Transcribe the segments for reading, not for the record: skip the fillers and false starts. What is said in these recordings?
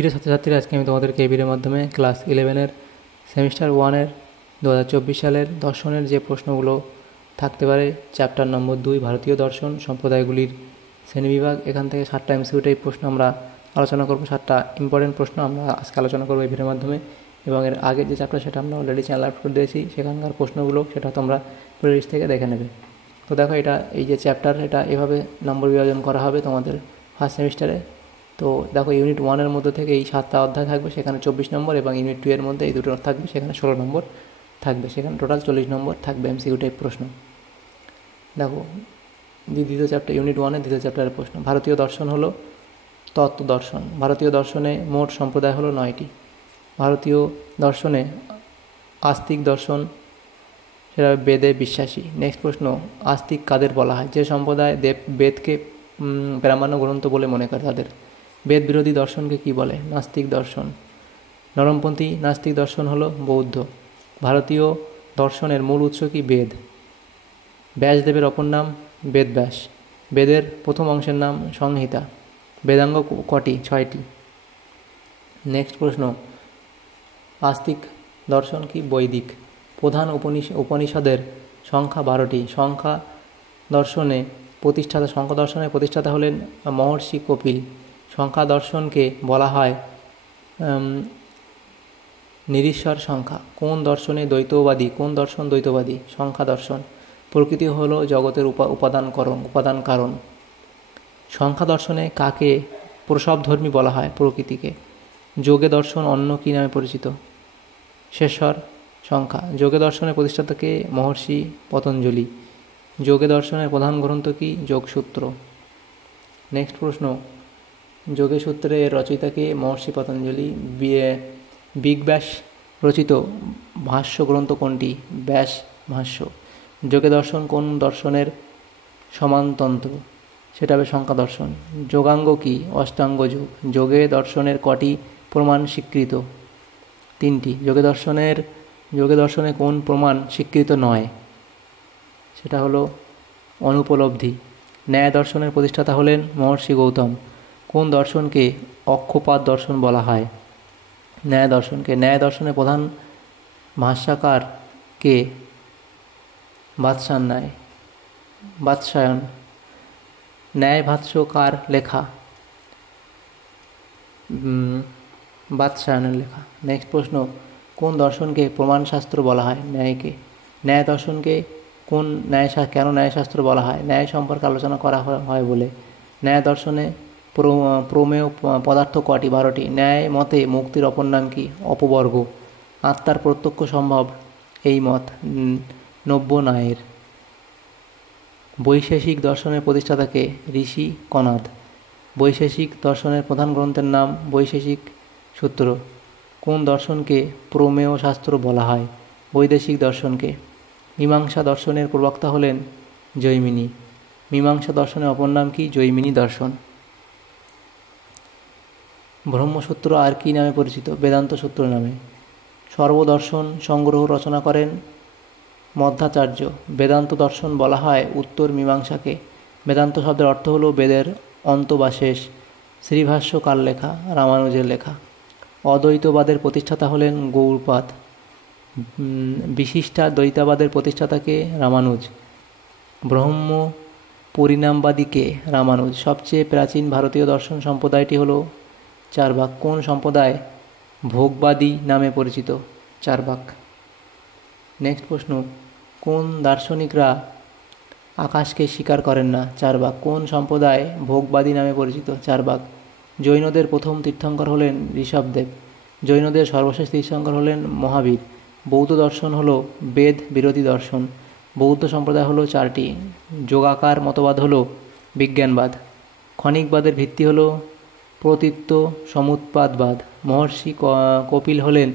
প্রিয় ছাত্রছাত্রীরা, আজকে আমি তোমাদেরকে এই ভিডিওর মাধ্যমে ক্লাস 11-এর সেমিস্টার 1-এর 2024 সালের দর্শনের যে প্রশ্নগুলো থাকতে পারে, চ্যাপ্টার নম্বর 2 ভারতীয় দর্শন সম্প্রদায়গুলির শ্রেণীবিভাগ, এখান থেকে 7টা এমসিকিউ টাইপ প্রশ্ন আমরা আলোচনা করব। 7টা ইম্পর্টেন্ট প্রশ্ন আমরা আজকে আলোচনা করবো এই ভিডিওর মাধ্যমে। এবং এর আগের যে চ্যাপ্টার সেটা আমরা অলরেডি চ্যানেল আপলোড দিয়েছি, সেখানকার প্রশ্নগুলো সেটা তোমরা প্লেলিস্ট থেকে দেখে নেবে। তো দেখো, এই যে চ্যাপ্টার, এটা এভাবে নম্বর বিভাজন করা হবে তোমাদের ফার্স্ট সেমিস্টারে। তো দেখো, ইউনিট 1-এর মধ্যে থেকে এই 7টা অধ্যায় থাকবে, সেখানে 24 নম্বর, এবং ইউনিট 2-এর মধ্যে এই দুটো থাকবে, সেখানে 16 নম্বর থাকবে, সেখানে টোটাল 40 নম্বর থাকবে এমসিকিউ টাইপ প্রশ্ন। দেখো, দ্বিতীয় চ্যাপ্টার, ইউনিট 1-এর দ্বিতীয় চ্যাপ্টারের প্রশ্ন। ভারতীয় দর্শন হলো তত্ত্ব দর্শন। ভারতীয় দর্শনে মোট সম্প্রদায় হলো 9টি। ভারতীয় দর্শনে আস্তিক দর্শন, সেটা বেদে বিশ্বাসী। নেক্সট প্রশ্ন, আস্তিক কাদের বলা হয়? যে সম্প্রদায় বেদকে প্রামাণ্য গ্রন্থ বলে মনে করে তাদের। বেদ বিরোধী দর্শনকে কি বলে? নাস্তিক দর্শন। নরমপন্থী নাস্তিক দর্শন হলো বৌদ্ধ। ভারতীয় দর্শনের মূল উৎস কি? বেদ। ব্যাসদেবের অপর নাম বেদব্যাস। বেদের প্রথম অংশের নাম সংহিতা। বেদাঙ্গ কটি? 6টি। নেক্সট প্রশ্ন, আস্তিক দর্শন কি? বৈদিক। প্রধান উপনিষদের সংখ্যা 12টি। সংখ্যা দর্শনের প্রতিষ্ঠাতা হলেন মহর্ষি কপিল। সংখ্যা দর্শনকে বলা হয় নিরীশ্বর সংখ্যা। কোন দর্শনে দ্বৈতবাদী? কোন দর্শন দ্বৈতবাদী? সংখ্যা দর্শন। প্রকৃতি হলো জগতের উপাদান কারণ। সংখ্যা দর্শনে কাকে প্রসবধর্মী বলা হয়? প্রকৃতিকে। যোগে দর্শন অন্য কী নামে পরিচিত? শেষর সংখ্যা। যোগে দর্শনের প্রতিষ্ঠাতাকে? মহর্ষি পতঞ্জলি। যোগে দর্শনের প্রধান গ্রন্থ কি? যোগসূত্র। নেক্সট প্রশ্ন, যোগে সূত্রের রচয়িতাকে? মহর্ষি পতঞ্জলি। বিগব্যাস রচিত ভাষ্য গ্রন্থ কোনটি? ব্যাস ভাষ্য। যোগে দর্শন কোন দর্শনের সমানতন্ত্র? সেটা হবে সংখ্যা দর্শন। যোগাঙ্গ কি? অষ্টাঙ্গ যোগ। যোগে দর্শনের কটি প্রমাণ স্বীকৃত? 3টি। যোগে দর্শনে কোন প্রমাণ স্বীকৃত নয়? সেটা হলো অনুপলব্ধি। ন্যায় দর্শনের প্রতিষ্ঠাতা হলেন মহর্ষি গৌতম। কোন দর্শনকে অক্ষপাদ দর্শন বলা হয়? ন্যায় দর্শনকে। ন্যায় দর্শনের প্রধান ভাষ্যকার কে? বাৎসায়ন। ন্যায় ভাষ্য কার লেখা? বাৎসায়নের লেখা। নেক্সট প্রশ্ন, কোন দর্শনকে প্রমাণশাস্ত্র বলা হয়? ন্যায়কে। ন্যায় দর্শনকে কেন ন্যায়শাস্ত্র বলা হয়? ন্যায় সম্পর্কে আলোচনা করা হয় বলে। ন্যায় দর্শনে প্রমেয় পদার্থ কটি? 12টি। ন্যায় মতে মুক্তির অপর নাম কি? অপবর্গ। আত্মার প্রত্যক্ষ সম্ভব, এই মত নব্য ন্যায়ের। বৈশেষিক দর্শনের প্রতিষ্ঠাতাকে? ঋষি কনাদ। বৈশেষিক দর্শনের প্রধান গ্রন্থের নাম বৈশেষিক সূত্র। কোন দর্শনকে প্রমেয় শাস্ত্র বলা হয়? বৈদেশিক দর্শনকে। মীমাংসা দর্শনের প্রবক্তা হলেন জৈমিনী। মীমাংসা দর্শনের অপর নাম কি? জৈমিনী দর্শন। ব্রহ্মসূত্র আর কি নামে পরিচিত? বেদান্ত সূত্র নামে। সর্বদর্শন সংগ্রহ রচনা করেন মধ্বাচার্য। বেদান্ত দর্শন বলা হয় উত্তর মীমাংসাকে। বেদান্ত শব্দের অর্থ হলো বেদের অন্ত বা শেষ। শ্রীভাষ্য কার লেখা? রামানুজের লেখা। অদ্বৈতবাদের প্রতিষ্ঠাতা হলেন গৌড়পাদ। বিশিষ্টা দ্বৈতবাদের প্রতিষ্ঠাতাকে? রামানুজ। ব্রহ্ম পরিণামবাদীকে? রামানুজ। সবচেয়ে প্রাচীন ভারতীয় দর্শন সম্প্রদায়টি হলো চার্বাক। কোন সম্প্রদায় ভোগবাদী নামে পরিচিত? চার্বাক। নেক্সট প্রশ্ন, কোন দার্শনিকরা আকাশকে স্বীকার করেন না? চার্বাক। কোন সম্প্রদায় ভোগবাদী নামে পরিচিত? চার্বাক। জৈনদের প্রথম তীর্থঙ্কর হলেন ঋষভদেব। জৈনদের সর্বশেষ তীর্থঙ্কর হলেন মহাবীর। বৌদ্ধ দর্শন হলো বেদ বিরোধী দর্শন। বৌদ্ধ সম্প্রদায় হলো 4টি। যোগাকার মতবাদ হলো বিজ্ঞানবাদ। ক্ষণিকবাদের ভিত্তি হলো প্রতীত্ব সমুৎপাদবাদ। মহর্ষি কপিল হলেন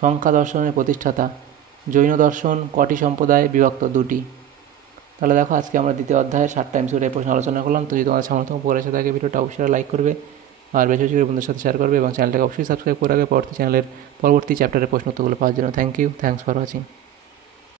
সংখ্যা দর্শনের প্রতিষ্ঠাতা। জৈন দর্শন কটি সম্প্রদায় বিভক্ত? 2টি। তাহলে দেখো, আজকে আমরা দ্বিতীয় অধ্যায়ের 7টা এমসিকিউ প্রশ্ন আলোচনা করলাম। তো যদি তোমাদের সামর্থ্য পড়ে এসে থাকে, ভিডিওটা অবশ্যই লাইক করবে, আর বেশি বেশি করে বন্ধুদের সাথে শেয়ার করবে, এবং চ্যানেলটাকে অবশ্যই সাবস্ক্রাইব করে রাখবে পরবর্তী চ্যাপ্টারের প্রশ্ন উত্তরগুলো পাওয়ার জন্য। Thanks for watching.